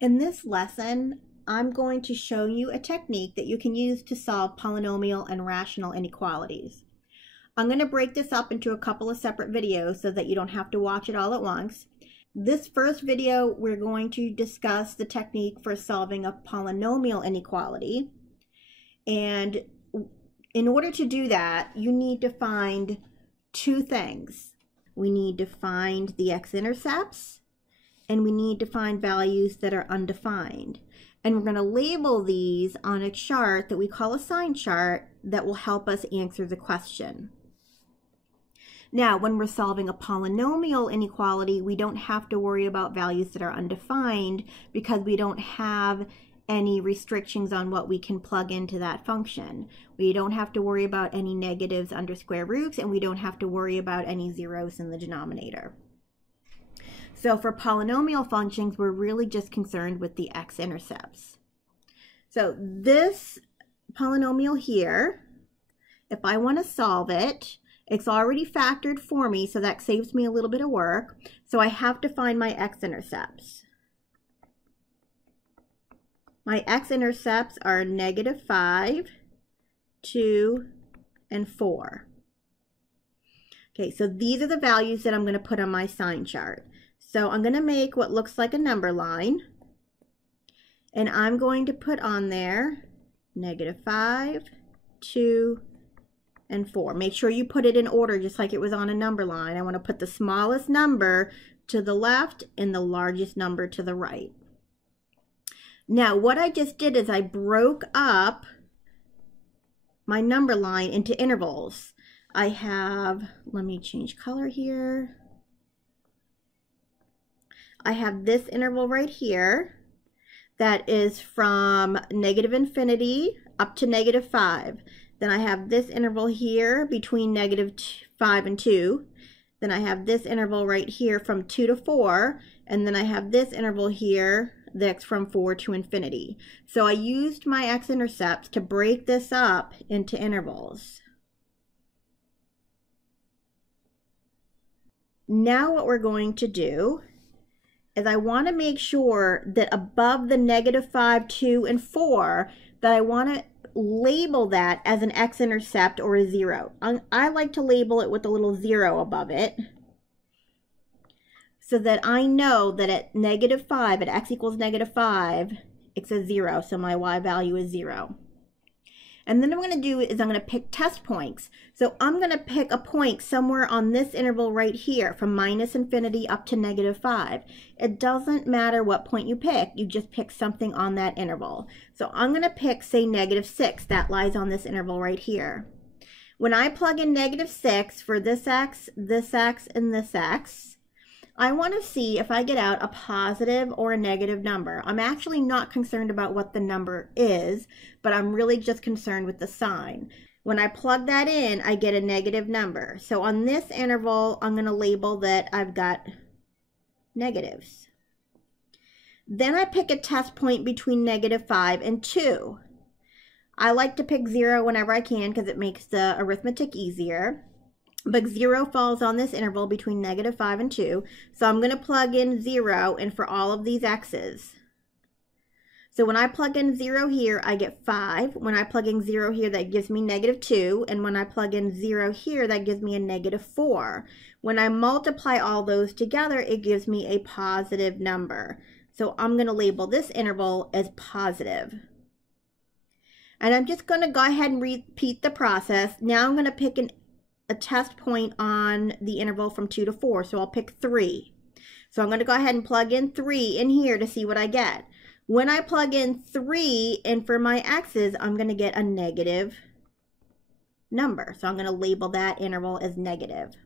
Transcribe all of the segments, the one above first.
In this lesson, I'm going to show you a technique that you can use to solve polynomial and rational inequalities. I'm going to break this up into a couple of separate videos so that you don't have to watch it all at once. This first video, we're going to discuss the technique for solving a polynomial inequality. And in order to do that, you need to find two things. We need to find the x-intercepts, and we need to find values that are undefined. And we're going to label these on a chart that we call a sign chart that will help us answer the question. Now, when we're solving a polynomial inequality, we don't have to worry about values that are undefined because we don't have any restrictions on what we can plug into that function. We don't have to worry about any negatives under square roots, and we don't have to worry about any zeros in the denominator. So for polynomial functions, we're really just concerned with the x-intercepts. So this polynomial here, if I want to solve it, it's already factored for me, so that saves me a little bit of work. So I have to find my x-intercepts. My x-intercepts are -5, 2, and 4. Okay, so these are the values that I'm going to put on my sign chart. So I'm going to make what looks like a number line, and I'm going to put on there -5, 2, and 4. Make sure you put it in order just like it was on a number line. I want to put the smallest number to the left and the largest number to the right. Now what I just did is I broke up my number line into intervals. I have, let me change color here. I have this interval right here that is from -∞ up to -5. Then I have this interval here between -5 and 2. Then I have this interval right here from 2 to 4. And then I have this interval here that's from 4 to infinity. So I used my x-intercepts to break this up into intervals. Now what we're going to do is I want to make sure that above the -5, 2, and 4, that I want to label that as an x-intercept or a 0. I like to label it with a little 0 above it so that I know that at -5, at x equals -5, it's a 0, so my y value is 0. And then what I'm going to do is I'm going to pick test points. So I'm going to pick a point somewhere on this interval right here from -∞ up to -5. It doesn't matter what point you pick, you just pick something on that interval. So I'm going to pick, say, -6. That lies on this interval right here. When I plug in -6 for this x, and this x, I want to see if I get out a positive or a negative number. I'm actually not concerned about what the number is, but I'm really just concerned with the sign. When I plug that in, I get a negative number. So on this interval, I'm going to label that I've got negatives. Then I pick a test point between -5 and 2. I like to pick 0 whenever I can because it makes the arithmetic easier. But 0 falls on this interval between -5 and 2. So I'm going to plug in 0 in for all of these x's. So when I plug in 0 here, I get 5. When I plug in 0 here, that gives me -2. And when I plug in 0 here, that gives me a -4. When I multiply all those together, it gives me a positive number. So I'm going to label this interval as positive. And I'm just going to go ahead and repeat the process. Now I'm going to pick a test point on the interval from 2 to 4, so I'll pick 3. So I'm going to go ahead and plug in 3 in here to see what I get. When I plug in 3 in for my x's, I'm going to get a negative number. So I'm going to label that interval as negative.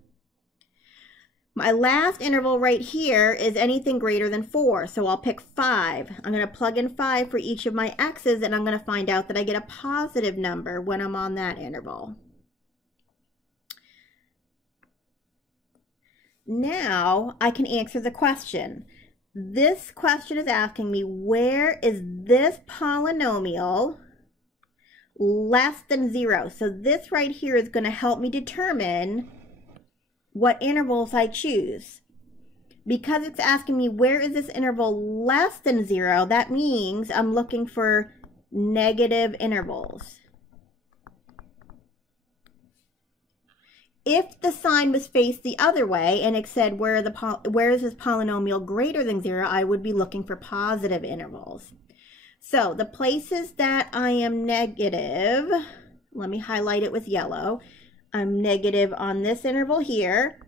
My last interval right here is anything greater than 4, so I'll pick 5. I'm going to plug in 5 for each of my x's, and I'm going to find out that I get a positive number when I'm on that interval. Now I can answer the question. This question is asking me, where is this polynomial less than 0? So this right here is going to help me determine what intervals I choose. Because it's asking me where is this interval less than 0, that means I'm looking for negative intervals. If the sign was faced the other way and it said where is this polynomial greater than 0, I would be looking for positive intervals. So the places that I am negative, let me highlight it with yellow. I'm negative on this interval here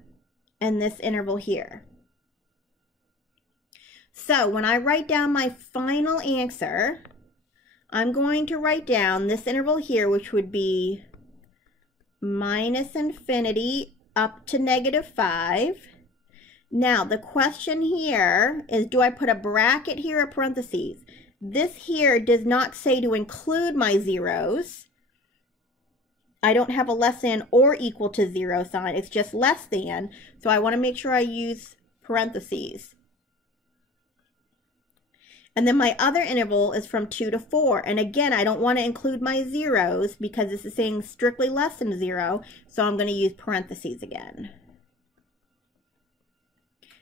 and this interval here. So when I write down my final answer, I'm going to write down this interval here, which would be minus infinity up to -5. Now the question here is, do I put a bracket here or parentheses? This here does not say to include my zeros. I don't have a less than or equal to 0 sign. It's just less than. So I want to make sure I use parentheses. And then my other interval is from 2 to 4. And again, I don't want to include my zeros because this is saying strictly less than 0. So I'm going to use parentheses again.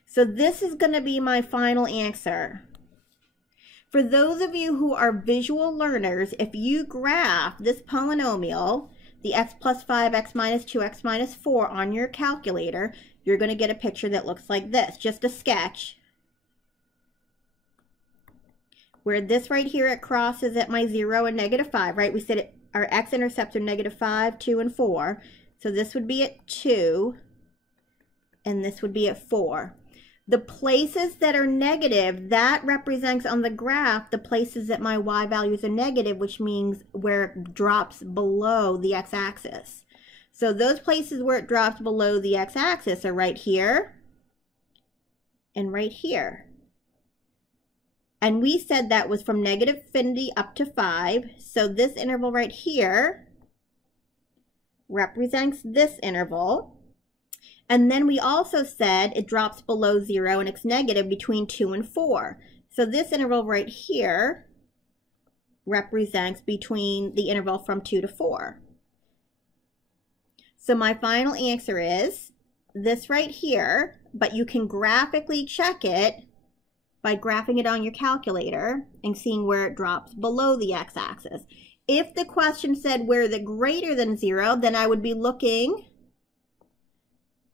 So this is going to be my final answer. For those of you who are visual learners, if you graph this polynomial, the x plus 5, x minus 2, x minus 4 on your calculator, you're going to get a picture that looks like this, just a sketch. Where this right here, it crosses at my 0 and -5, right? We said our x-intercepts are -5, 2, and 4. So this would be at 2, and this would be at 4. The places that are negative, that represents on the graph the places that my y values are negative, which means where it drops below the x-axis. So those places where it drops below the x-axis are right here and right here. And we said that was from -infinity up to 5. So this interval right here represents this interval. And then we also said it drops below 0 and it's negative between 2 and 4. So this interval right here represents between the interval from 2 to 4. So my final answer is this right here, but you can graphically check it by graphing it on your calculator and seeing where it drops below the x-axis. If the question said where the greater than 0, then I would be looking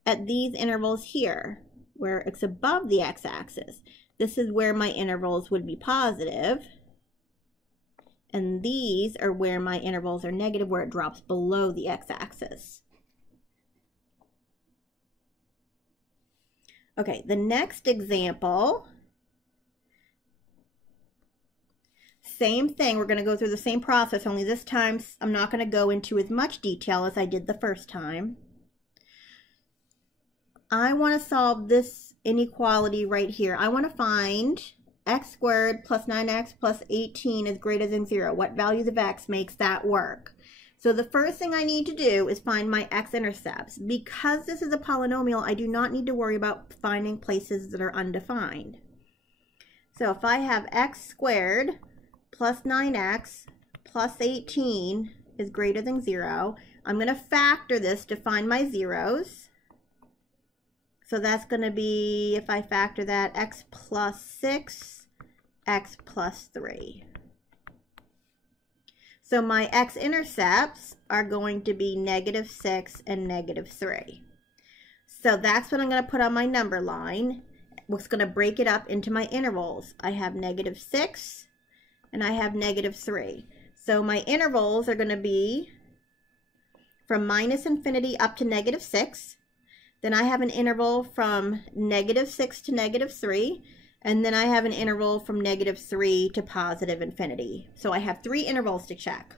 at these intervals here, where it's above the x-axis. This is where my intervals would be positive, and these are where my intervals are negative, where it drops below the x-axis. Okay, the next example, same thing. We're going to go through the same process, only this time I'm not going to go into as much detail as I did the first time. I want to solve this inequality right here. I want to find x squared plus 9x plus 18 is greater than 0. What values of x makes that work? So the first thing I need to do is find my x-intercepts. Because this is a polynomial, I do not need to worry about finding places that are undefined. So if I have x squared plus 9x plus 18 is greater than 0, I'm going to factor this to find my zeros. So that's going to be, if I factor that, x plus 6, x plus 3. So my x-intercepts are going to be -6 and -3. So that's what I'm going to put on my number line. What's going to break it up into my intervals. I have -6 and I have -3. So my intervals are going to be from -infinity up to -6. Then I have an interval from -6 to -3, and then I have an interval from -3 to positive infinity. So I have 3 intervals to check.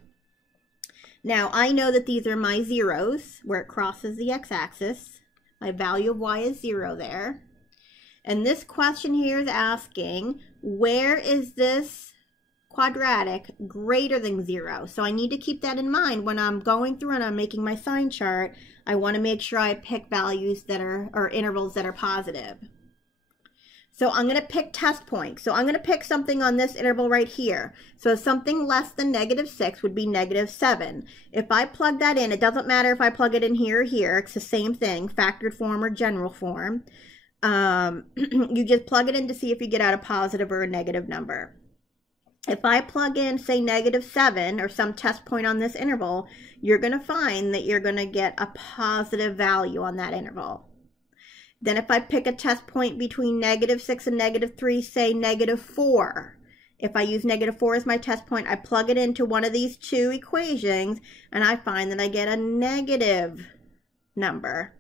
Now I know that these are my zeros, where it crosses the x-axis. My value of y is 0 there. And this question here is asking, where is this quadratic greater than 0? So I need to keep that in mind when I'm going through and I'm making my sign chart. I want to make sure I pick values that are, or intervals that are positive. So I'm going to pick test points. So I'm going to pick something on this interval right here. So something less than -6 would be -7. If I plug that in, it doesn't matter if I plug it in here or here. It's the same thing, factored form or general form. you just plug it in to see if you get out a positive or a negative number. If I plug in, say, -7 or some test point on this interval, you're going to find that you're going to get a positive value on that interval. Then if I pick a test point between -6 and -3, say -4, if I use -4 as my test point, I plug it into one of these two equations, and I find that I get a negative number.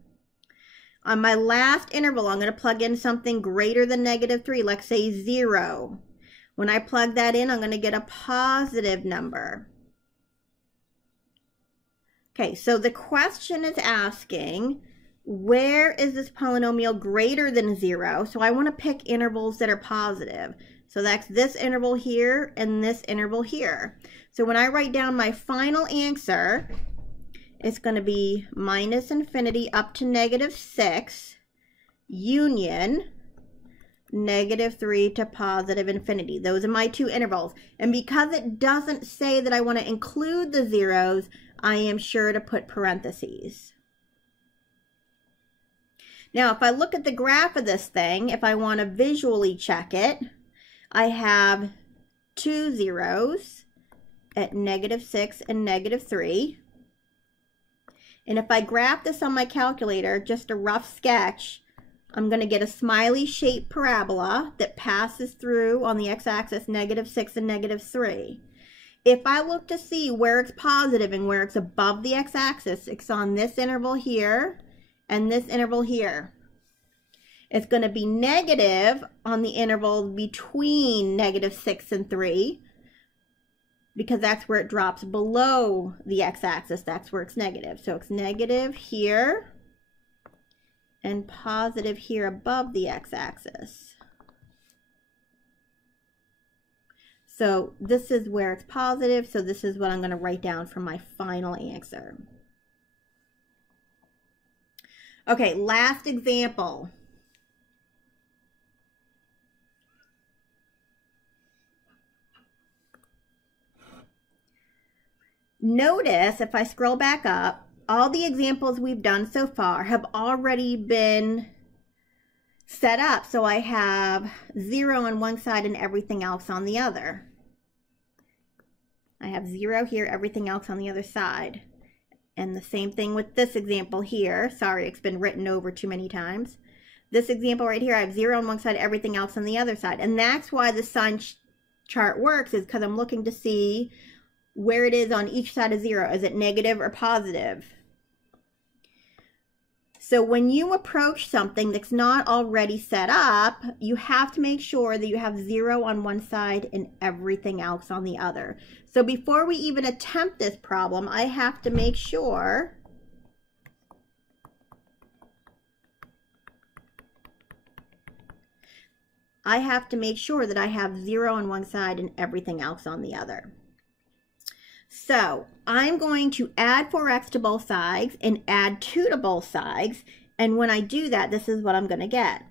On my last interval, I'm going to plug in something greater than -3, let's say 0. When I plug that in, I'm going to get a positive number. Okay, so the question is asking, where is this polynomial greater than 0? So I want to pick intervals that are positive. So that's this interval here and this interval here. So when I write down my final answer, it's going to be -infinity up to -6 union -3 to positive infinity. Those are my two intervals. And because it doesn't say that I want to include the zeros, I am sure to put parentheses. Now, if I look at the graph of this thing, if I want to visually check it, I have two zeros at -6 and -3. And if I graph this on my calculator, just a rough sketch, I'm going to get a smiley-shaped parabola that passes through on the x-axis -6 and -3. If I look to see where it's positive and where it's above the x-axis, it's on this interval here and this interval here. It's going to be negative on the interval between -6 and 3 because that's where it drops below the x-axis. That's where it's negative. So it's negative here and positive here above the x-axis. So this is where it's positive, so this is what I'm going to write down for my final answer. Okay, last example. Notice, if I scroll back up, all the examples we've done so far have already been set up. So I have 0 on one side and everything else on the other. I have 0 here, everything else on the other side. And the same thing with this example here. Sorry, it's been written over too many times. This example right here, I have 0 on one side, everything else on the other side. And that's why the sign chart works, is because I'm looking to see where it is on each side of 0. Is it negative or positive? So when you approach something that's not already set up, you have to make sure that you have 0 on one side and everything else on the other. So before we even attempt this problem, I have to make sure that I have 0 on one side and everything else on the other. So I'm going to add 4x to both sides and add 2 to both sides. And when I do that, this is what I'm going to get.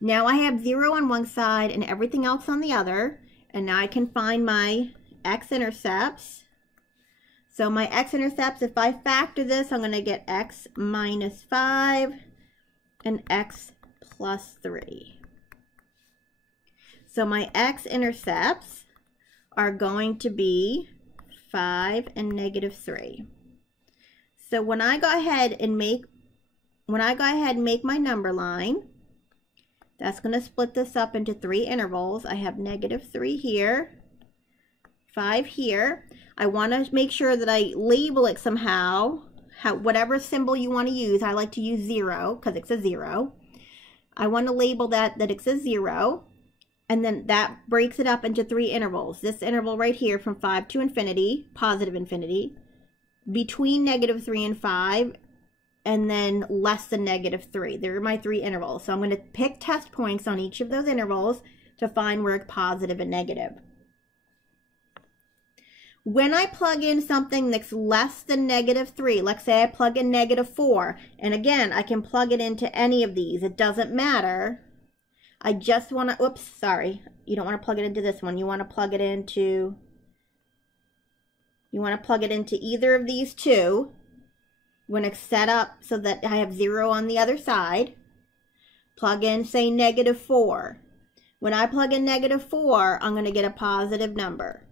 Now I have 0 on one side and everything else on the other. And now I can find my x-intercepts. So my x-intercepts, if I factor this, I'm going to get x minus 5 and x plus 3. So my x-intercepts are going to be 5 and -3. So when I go ahead and make my number line, that's going to split this up into 3 intervals. I have -3 here, 5 here. I want to make sure that I label it somehow, whatever symbol you want to use. I like to use 0 because it's a 0. I want to label that it's a 0. And then that breaks it up into 3 intervals. This interval right here from 5 to infinity, positive infinity, between -3 and 5, and then less than -3. There are my 3 intervals. So I'm going to pick test points on each of those intervals to find where it's positive and negative. When I plug in something that's less than -3, let's say I plug in -4, and again, I can plug it into any of these. It doesn't matter. I just want to, oops, sorry. You don't want to plug it into this one. You want to plug it into You want to plug it into either of these two. You want to set up so that I have 0 on the other side. Plug in, say, -4. When I plug in -4, I'm going to get a positive number.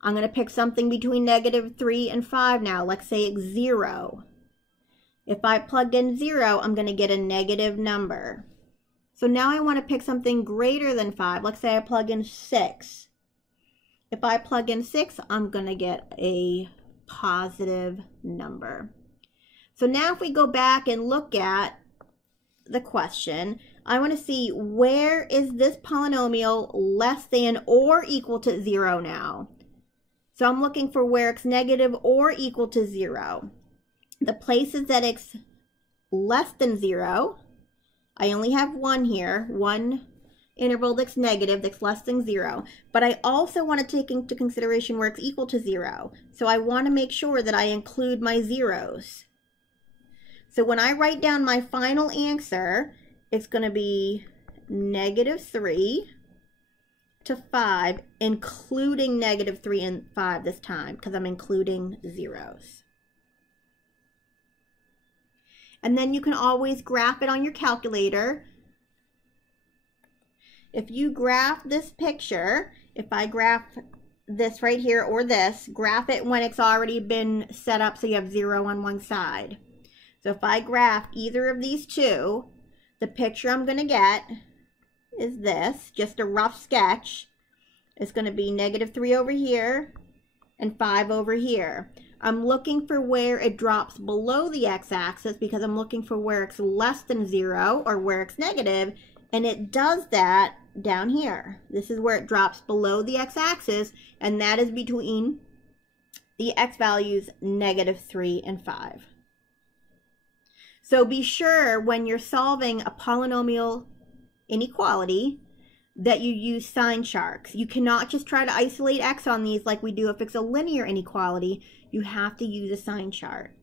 I'm going to pick something between -3 and 5 now. Let's say it's 0. If I plugged in 0, I'm going to get a negative number. So now I want to pick something greater than 5. Let's say I plug in 6. If I plug in 6, I'm going to get a positive number. So now if we go back and look at the question, I want to see where is this polynomial less than or equal to 0 now. So I'm looking for where it's negative or equal to 0. The places that it's less than 0, I only have one here, one interval that's negative, that's less than 0. But I also want to take into consideration where it's equal to 0. So I want to make sure that I include my zeros. So when I write down my final answer, it's going to be -3 to 5, including -3 and 5 this time, because I'm including zeros. And then you can always graph it on your calculator. If you graph this picture, if I graph this right here or this, graph it when it's already been set up so you have 0 on one side. So if I graph either of these two, the picture I'm going to get is this, just a rough sketch. It's going to be -3 over here and 5 over here. I'm looking for where it drops below the x-axis because I'm looking for where it's less than 0 or where it's negative, and it does that down here. This is where it drops below the x-axis, and that is between the x values -3 and 5. So be sure when you're solving a polynomial inequality that you use sign charts. You cannot just try to isolate x on these like we do if it's a linear inequality. You have to use a sign chart.